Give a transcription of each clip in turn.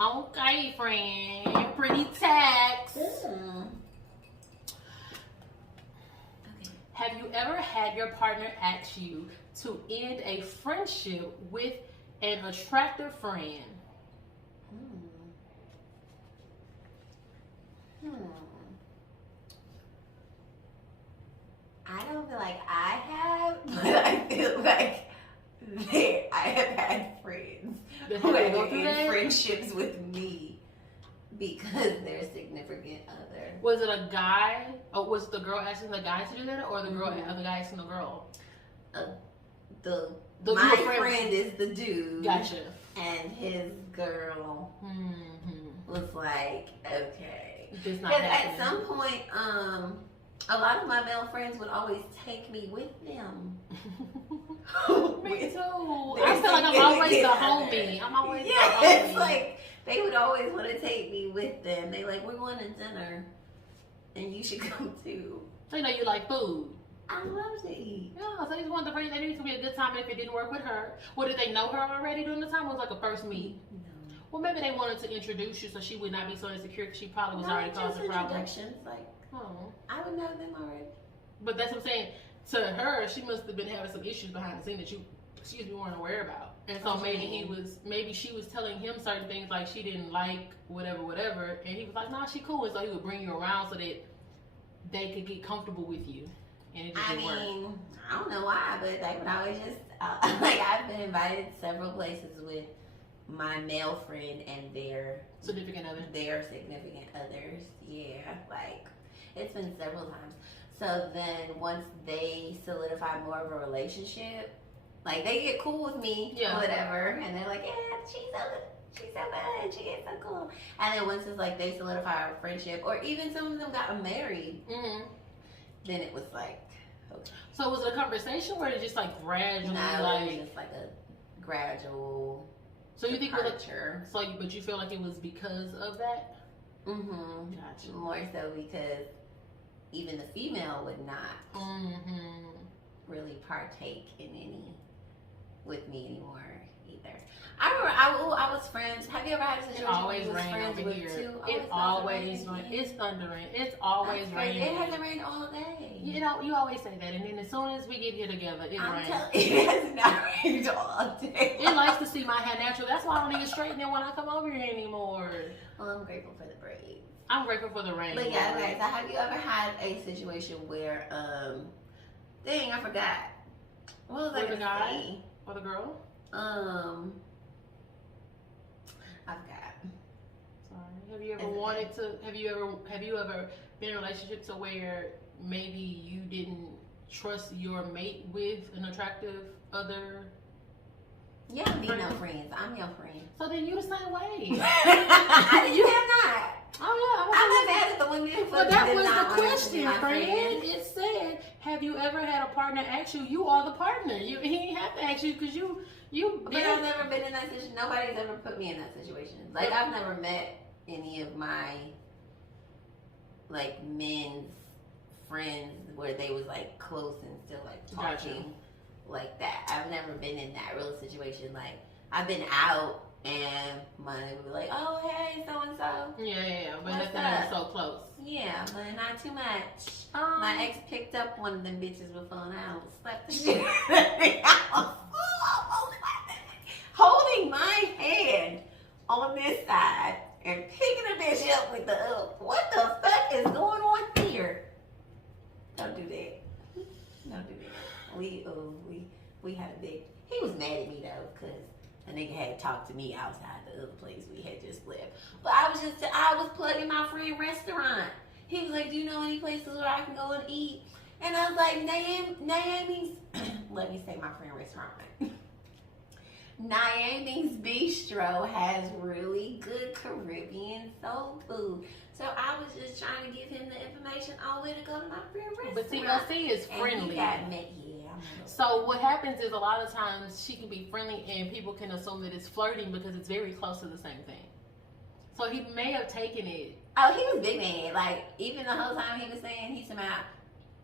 Okay, friend. Pretty text. Okay. Have you ever had your partner ask you to end a friendship with an attractive friend? I don't feel like I have, but I feel like I have had friends who have been in friendships with me because they're significant other. Was it a guy? Or was the girl asking the guy to do that, or the girl, or the guy asking the girl? My friend is the dude. Gotcha. And his girl was like, okay. Because at some point, a lot of my male friends would always take me with them. Me too. I feel like I'm always the homie. I'm always the homie. It's like they would always want to take me with them. They like, we're going to dinner, and you should come too. So you know you like food. I love to eat. Yeah, so they just wanted to bring. They needed to be a good time, and if it didn't work with her, well, did they know her already during the time? Or was it like a first meet? No. Well, maybe they wanted to introduce you so she would not be so insecure because she probably was already causing problems. Like, Oh. I would know them already. But that's what I'm saying. To her, she must have been having some issues behind the scene that you, weren't aware about. And so maybe she was telling him certain things like she didn't like whatever, and he was like, nah, she cool. And so he would bring you around so that they could get comfortable with you. And it just didn't work. I don't know why, but they would always just, like, I've been invited several places with my male friend and their significant others. Yeah, like, it's been several times. So then once they solidify more of a relationship, like, they get cool with me or whatever, and they're like, yeah, she's so fun, she is so cool. And then once it's like they solidify our friendship, or even some of them got married, then it was like, okay. So was it a conversation or it just like gradually? No, it was just like a gradual. So you departure. But you feel like it was because of that? Gotcha. More so because even the female would not really partake in any with me anymore either. I remember I was friends. Have you ever had a situation where you was friends with two? It always rains. It's thundering. It's always raining. It hasn't rained all day. You know, you always say that, and then as soon as we get here together, it rains. It has not rained all day. It likes to see my hair natural. That's why I don't even straighten it when I come over here anymore. Well, I'm grateful for the braids. I'm grateful for the rain. But yeah, okay. So have you ever had a situation where, dang, I forgot. What was I the guy say? Or the girl? I forgot. Sorry. Have you ever been in a relationship to where maybe you didn't trust your mate with an attractive other? Yeah, I'm being no friends. I'm your friend. So then you the same way. You have not. Oh yeah. I'm not mad at the women. But that was the question, friend. It said, have you ever had a partner ask you? You are the partner. He didn't have to ask you because you. But I've never been in that situation. Nobody's ever put me in that situation. Like, I've never met any of my, like, men's friends where they was, like, close and still, like, talking like that. I've never been in that real situation. Like, I've been out and money would be like, oh, hey, so-and-so. Yeah. But nothing ever so close. Yeah, but not too much. My ex picked up one of them bitches before and I almost slapped the shit out of the holding my hand on this side and picking a bitch up with the what the fuck is going on here? Don't do that. Don't do that. We had a big. He was mad at me though because the nigga had talked to me outside the other place we had just left. But I was plugging my friend restaurant. He was like, do you know any places where I can go and eat? And I was like, Naomi's. Let me say my friend restaurant. Naomi's Bistro has really good Caribbean soul food. So I was just trying to give him the information on where to go to my friend restaurant. But TLC is friendly. And he got met, So what happens is a lot of times she can be friendly and people can assume that it's flirting because it's very close to the same thing. So he may have taken it. Oh, he was big man. Like, even the whole time he was saying, he's about,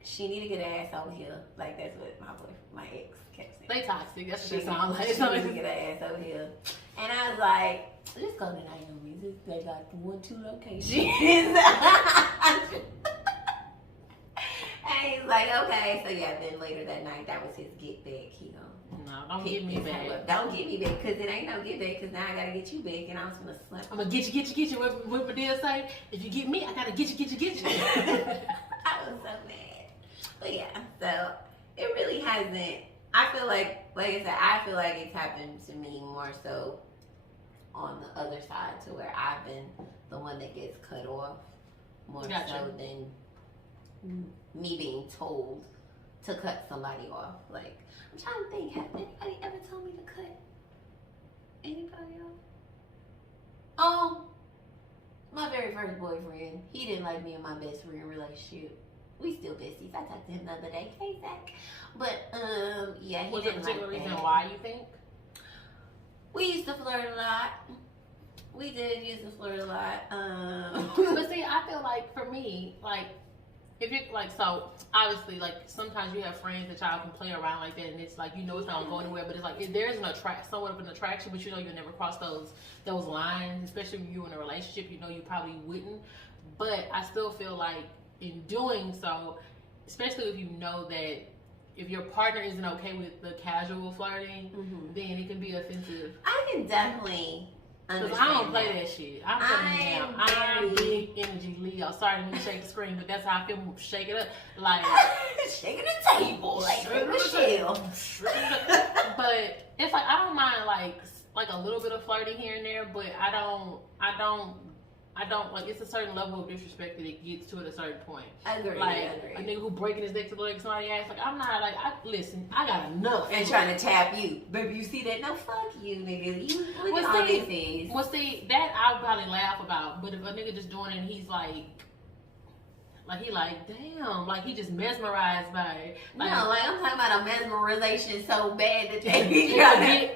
she need to get her ass over here. Like, that's what my ex kept saying. They toxic. That's what they sound like. She need to get her ass over here. And I was like, Let's go to Naomi's. They got 2 locations. And he's like, okay. So yeah, then later that night, that was his get back. He no, don't get me back. Don't get me back, because it ain't no get back, because now I gotta get you back, and I was gonna slap. I'm gonna get you. What my deal say? If you get me, I gotta get you. I was so mad. But yeah, so it really hasn't. I feel like I said, I feel like it's happened to me more so on the other side, to where I've been the one that gets cut off more so than me being told to cut somebody off. Like, I'm trying to think, has anybody ever told me to cut anybody off? My very first boyfriend, he didn't like me in my best friend relationship. We still besties. I talked to him the other day. Hey, Zach. But, yeah, he was didn't there a particular like reason that. why you think? We used to flirt a lot. We did used to flirt a lot. But see, I feel like for me, like, if you like, so obviously, like, sometimes you have friends that y'all can play around like that, and it's like, you know, it's not gonna go anywhere, but it's like, if there's somewhat of an attraction, but you know you'll never cross those lines, especially if you're in a relationship, you know you probably wouldn't. But I still feel like in doing so, especially if you know that if your partner isn't okay with the casual flirting, then it can be offensive. I can definitely Because I don't play that shit. I'm big energy Leo. Sorry to shake the screen, but that's how I feel. Shake it up. Like, shaking the table. Like Michelle. But it's like, I don't mind like a little bit of flirting here and there, but I don't like, it's a certain level of disrespect that it gets to at a certain point. I agree. Like a nigga who breaking his neck to leg somebody ass. Like, I'm not like, listen, I got enough. And trying to tap you, baby. You see that? No, fuck you, nigga. You look at all this is. Well, see, that I'll probably laugh about. But if a nigga just doing it, and he's like he like, damn, like he just mesmerized by it. Like, no, like I'm talking about a mesmerization so bad that they be trying to,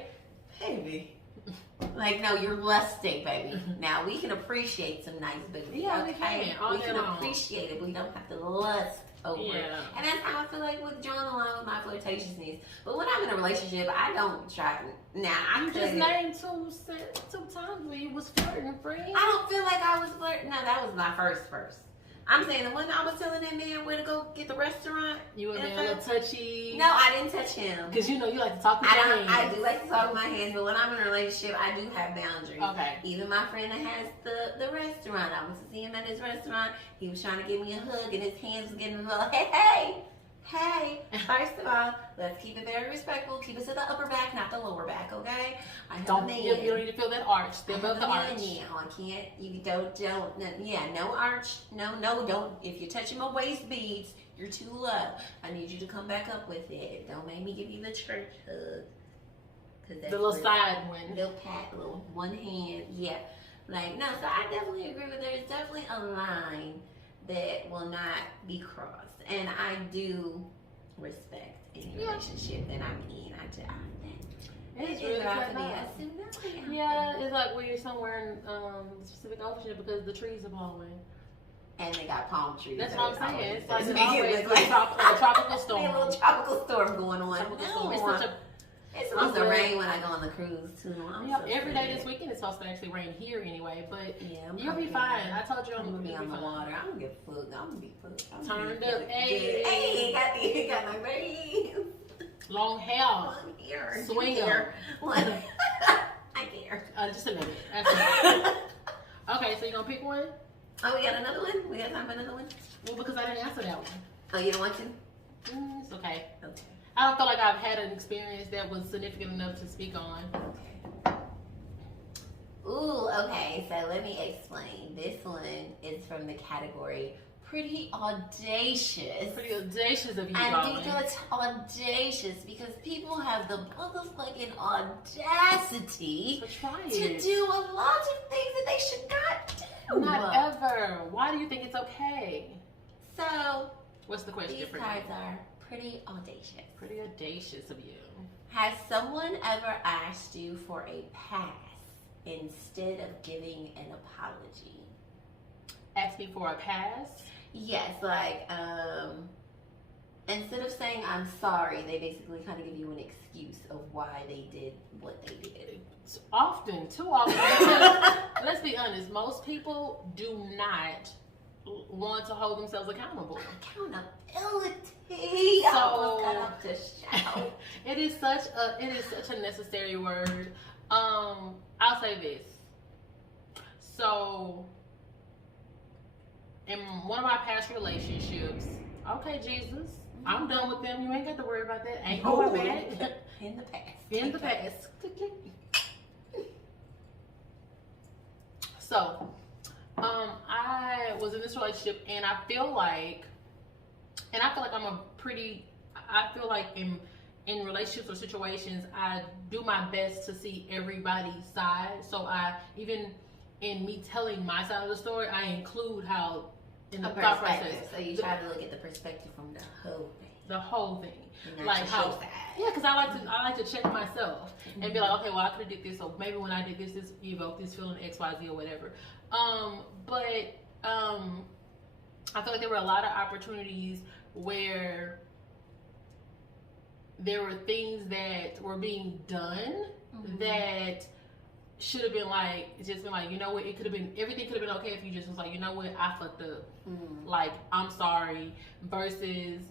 baby. Like, no, you're lusting, baby. Now, we can appreciate some nice booty. Yeah, okay? We can appreciate it. We don't have to lust over it. And that's how I feel like with drawing the line with my flirtatiousness. But when I'm in a relationship, I don't try. Now, I just named two times where you was flirting, friend. I don't feel like I was flirting. No, that was my first. I'm saying the one I was telling that man where to go get the restaurant. You were being a little touchy. No, I didn't touch him. Because you know you like to talk with your hands. I do like to talk with my hands, but when I'm in a relationship, I do have boundaries. Okay. Even my friend that has the restaurant, I went to see him at his restaurant. He was trying to give me a hug, and his hands was getting a little, hey. First of all, let's keep it very respectful. Keep it to the upper back, not the lower back, okay? You don't need to feel that arch. Step above the arch. Yeah, I can't. You don't. Yeah, no arch. No, don't. If you're touching my waist beads, you're too low. I need you to come back up with it. Don't make me give you the church hug. The little side one. Little pat, little one hand. Yeah. Like, no, so I definitely agree with there's definitely a line that will not be crossed. And I do respect any relationship that I'm in. It's really it's like when you're somewhere in the Pacific Ocean because the trees are blowing. And they got palm trees. That's what I'm saying. It's like a tropical storm. A little tropical storm going on. It's supposed to rain when I go on the cruise too. Every day this weekend it's supposed to actually rain here anyway, but you'll be fine. I told you I'm gonna be on the water. I'm gonna get fucked. I'm gonna be fucked. Turned up. Hey, got my braids. Long hair. Long hair. Swing her. I care. Just a little bit. That's it. Okay, so you gonna pick one? Oh, we got another one? We got time for another one? Well, because I didn't answer that one. Oh, you don't want to? It's okay. Okay. I don't feel like I've had an experience that was significant enough to speak on. Okay. Ooh, okay. So let me explain. This one is from the category pretty audacious. Pretty audacious of you, and darling. because it's audacious because people have the motherfucking audacity to do a lot of things that they should not do. Not ever. Why do you think it's okay? So, what's the question? These cards are pretty audacious. Pretty audacious of you. Has someone ever asked you for a pass instead of giving an apology? Asked me for a pass? Yes, like, instead of saying I'm sorry, they basically kind of give you an excuse of why they did what they did. Often, too often. Because, let's be honest, most people do not want to hold themselves accountable. Accountability. So, I almost got up to shout. it is such a necessary word. I'll say this. So, in one of my past relationships, okay, Jesus, I'm done with them. You ain't got to worry about that. Ain't going back. In the past. In the past. So, I was in this relationship, and I feel like I feel like in relationships or situations, I do my best to see everybody's side. So even in me telling my side of the story, I include how in the thought process. So you try to look at the perspective from the whole thing. The whole thing. Not Like how side. yeah, because I like to check myself and be like, okay, well I could have did this, so maybe when I did this evoked this feeling XYZ or whatever. But I feel like there were a lot of opportunities where there were things that were being done that should have been like, it's just been like, you know what, it could have been, everything could have been okay if you just was like, you know what, I fucked up. Like, I'm sorry. Versus,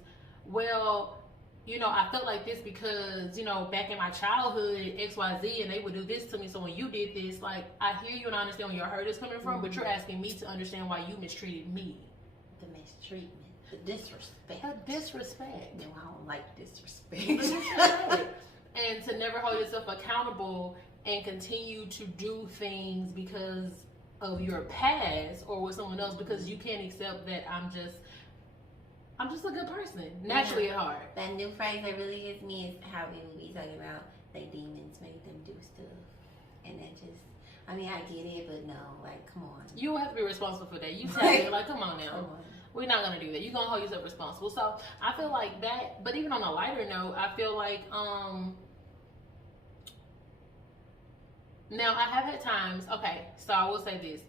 well, you know, I felt like this because, you know, back in my childhood, XYZ, and they would do this to me. So when you did this, like, I hear you and I understand where your hurt is coming from, but you're asking me to understand why you mistreated me. The mistreatment. The disrespect. The disrespect. No, I don't like disrespect. The disrespect. And to never hold yourself accountable and continue to do things because of your past or with someone else because you can't accept that I'm just a good person, naturally at heart. That new phrase that really gets me is how we would be talking about like demons made them do stuff. And that just, I mean, I get it, but no, like, come on. You don't have to be responsible for that. You tell me, like, come on now. Come on. We're not going to do that. You're going to hold yourself responsible. So I feel like that, but even on a lighter note, I feel like, now I have had times, okay, so I will say this.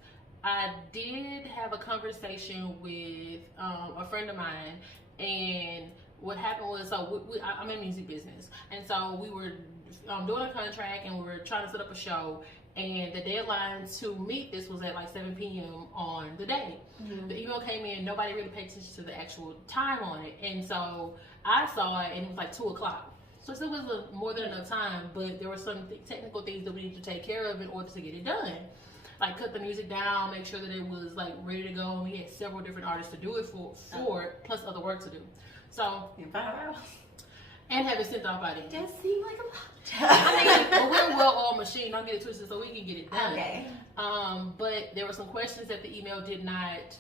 I did have a conversation with a friend of mine, and what happened was, so I'm in music business, and so we were doing a contract, and we were trying to set up a show, and the deadline to meet this was at like 7 p.m. on the day. The email came in, nobody really paid attention to the actual time on it, and so I saw it, and it was like 2 o'clock. So it still was more than enough time, but there were some technical things that we needed to take care of in order to get it done. Like cut the music down, make sure that it was like ready to go. And we had several different artists to do it for plus other work to do. So in 5 hours. And have it sent off by then. Does seem like a lot. I mean, well, we're a well-oiled machine. Don't get it twisted, so we can get it done. Okay. But there were some questions that the email did not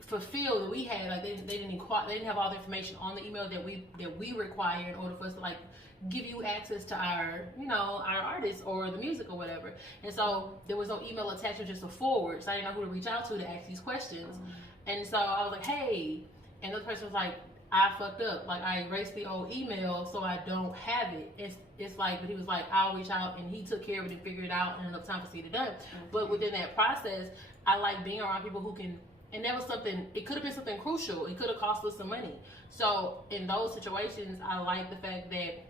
fulfill that we had. Like they didn't have all the information on the email that we require in order for us to like give you access to our artists or the music or whatever. And so there was no email attachment, just a forward. So I didn't know who to reach out to ask these questions. And so I was like, hey, and the person was like, I fucked up. Like I erased the old email so I don't have it. It's like, but he was like, I'll reach out, and he took care of it and figured it out in enough time to see it done. But within that process, I like being around people who can. And that was something, it could have been something crucial. It could have cost us some money. So in those situations, I like the fact that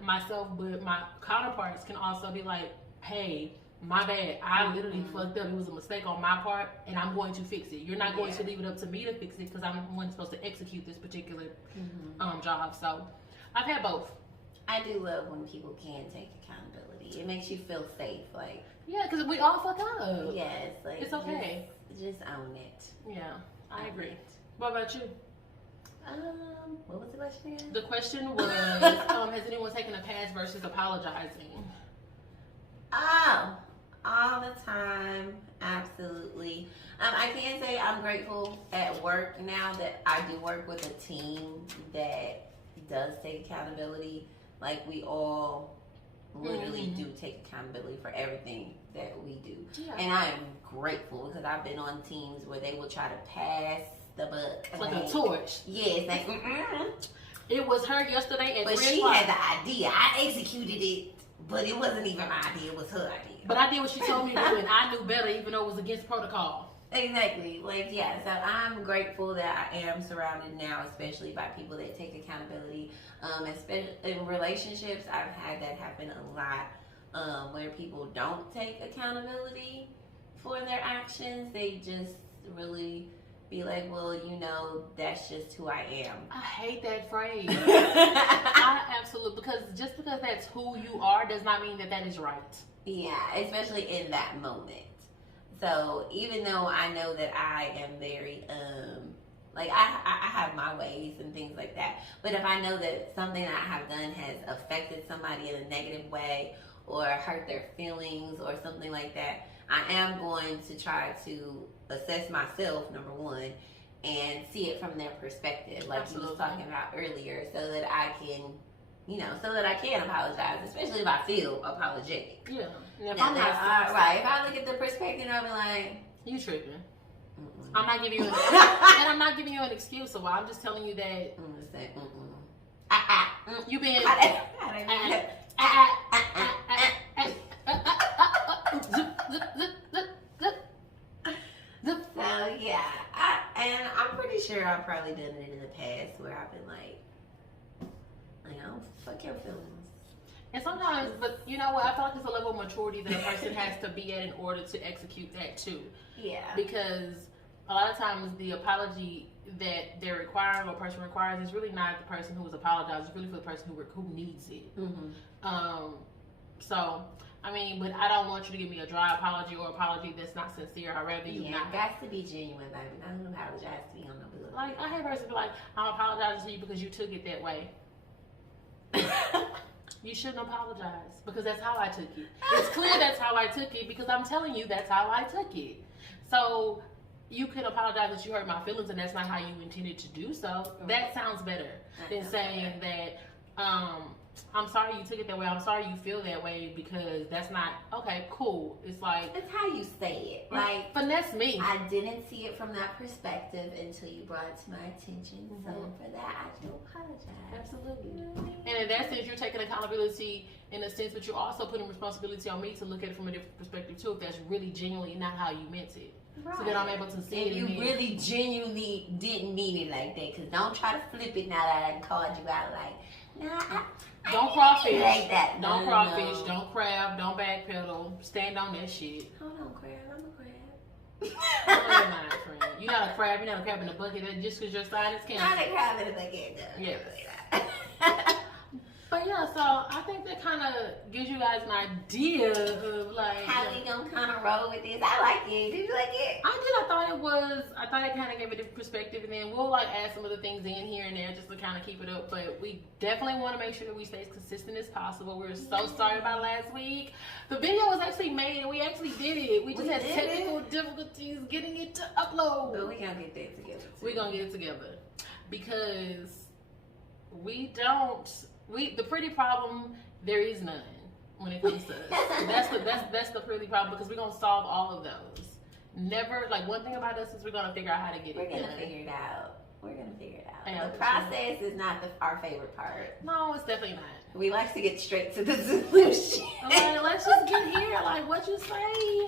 myself, but my counterparts can also be like, hey, my bad. I literally fucked up. It was a mistake on my part, and I'm going to fix it. You're not going to leave it up to me to fix it because I'm the one supposed to execute this particular job. So I've had both. I do love when people can take accountability. It makes you feel safe. Like, yeah, because we all fuck up. Yes. Like, it's okay. Just own it. Yeah, I agree. What about you? What was the question again? The question was, has anyone taken a pass versus apologizing? Oh, all the time. Absolutely. I can say I'm grateful at work now that I do work with a team that does take accountability. Like we all literally do take accountability for everything that we do. Yeah. And I am grateful because I've been on teams where they will try to pass the buck. Like a torch. Yes. Like, It was her yesterday at 3 o'clock. But she had the idea. I executed it, but it wasn't even my idea. It was her idea. But I did what she told me to do, and I knew better even though it was against protocol. Exactly. Like, yeah, so I'm grateful that I am surrounded now, especially by people that take accountability. Especially in relationships, I've had that happen a lot, where people don't take accountability for their actions. They just really be like, well, that's just who I am. I hate that phrase. I absolutely, because just because that's who you are does not mean that is right. Yeah, especially in that moment. So even though I know that I am very like I have my ways and things like that, but if I know that something that I have done has affected somebody in a negative way or hurt their feelings or something like that, I am going to try to assess myself, number one, and see it from their perspective, like you was talking about earlier, so that I can apologize, especially if I feel apologetic. Yeah. If I'm not right, if I look at the perspective, I'll be like, you tripping. Mm-mm. I'm not giving you and I'm not giving you an excuse. So I'm just telling you that you been. So yeah, and I'm pretty sure I've probably done it in the past where I've been like, fuck your feelings. And sometimes, but you know what? I feel like it's a level of maturity that a person has to be at in order to execute that too. Yeah. Because a lot of times the apology that they're requiring or a person requires is really not the person who was apologizing. It's really for the person who needs it. Mm-hmm. So, I mean, but I don't want you to give me a dry apology or apology that's not sincere. I'd rather you not. It got to be genuine, baby. I don't apologize to me on no bill. Like, I hate person be like, I'm apologizing to you because you took it that way. You shouldn't apologize because that's how I took it. It's clear that's how I took it because I'm telling you that's how I took it. So you can apologize that you hurt my feelings and that's not how you intended to do so. That sounds better than saying that I'm sorry you took it that way. I'm sorry you feel that way because that's not okay. Cool. It's like it's how you say it. Like finesse me. I didn't see it from that perspective until you brought it to my attention. Mm-hmm. So for that, I do apologize. Absolutely. And in that sense, you're taking accountability in a sense, but you're also putting responsibility on me to look at it from a different perspective too. If that's really genuinely not how you meant it. Right. So that I'm able to see it. And you really genuinely didn't mean it like that. Because don't try to flip it now that I called you out like, nah, don't crawfish. Like that. Don't crawfish. Don't crab. Don't backpedal. Stand on that shit. Hold on, crab. I'm a crab. No, you're not a crab. You're not a crab. You're not a crab in a bucket. Just because your sign is cancer. Not a crab in a bucket. No. Yes. But yeah, so I think that kind of gives you guys an idea of like how we gonna kind of roll with this. I like it. Did you like it? I did. I thought it kind of gave a different perspective, and then we'll like add some other things in here and there just to kind of keep it up. But we definitely want to make sure that we stay as consistent as possible. We're so sorry about last week. The video was actually made, and we actually did it. We just had technical difficulties getting it to upload. But we gonna get that together. We're gonna get it together because the pretty problem, there is none when it comes to us. That's the pretty problem because we're gonna solve all of those. Never, like one thing about us is we're gonna figure out how to get it done. We're gonna figure it out. Yeah, the process is not our favorite part. No, it's definitely not. We like to get straight to the solution. Like, let's just get here. Like, what you say?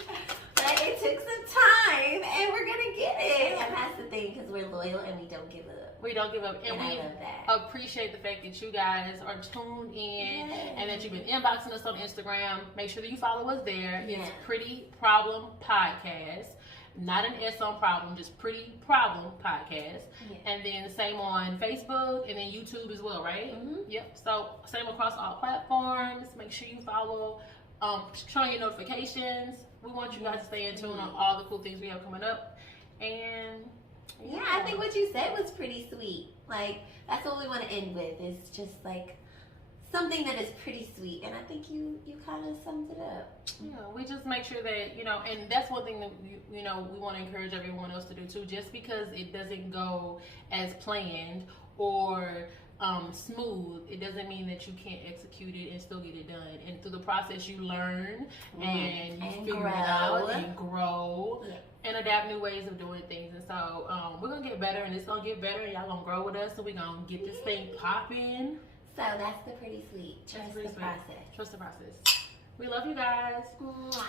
But it took some time, and we're gonna get it. And that's the thing, because we're loyal and we don't give up. We don't give up, and we I love that. appreciate the fact that you guys are tuned in and that you've been inboxing us on Instagram. Make sure that you follow us there. It's Pretty Problem Podcast. Not an S on problem, just Pretty Problem Podcast. Yeah. And then same on Facebook and then YouTube as well, right? Mm-hmm. Yep. So same across all platforms. Make sure you follow, turn on your notifications. We want you guys to stay in tune on all the cool things we have coming up. And yeah, I think what you said was pretty sweet. Like, that's what we want to end with. Is just like something that is pretty sweet, and I think you kind of summed it up. Yeah, we just make sure that, and that's one thing that, we want to encourage everyone else to do too. Just because it doesn't go as planned or smooth, it doesn't mean that you can't execute it and still get it done. And through the process, you learn and you figure it out and grow and adapt new ways of doing things. And so we're going to get better, and it's going to get better, and y'all going to grow with us, and we're going to get this thing popping. So that's the pretty sweet. Trust the process. Trust the process. We love you guys. Mwah.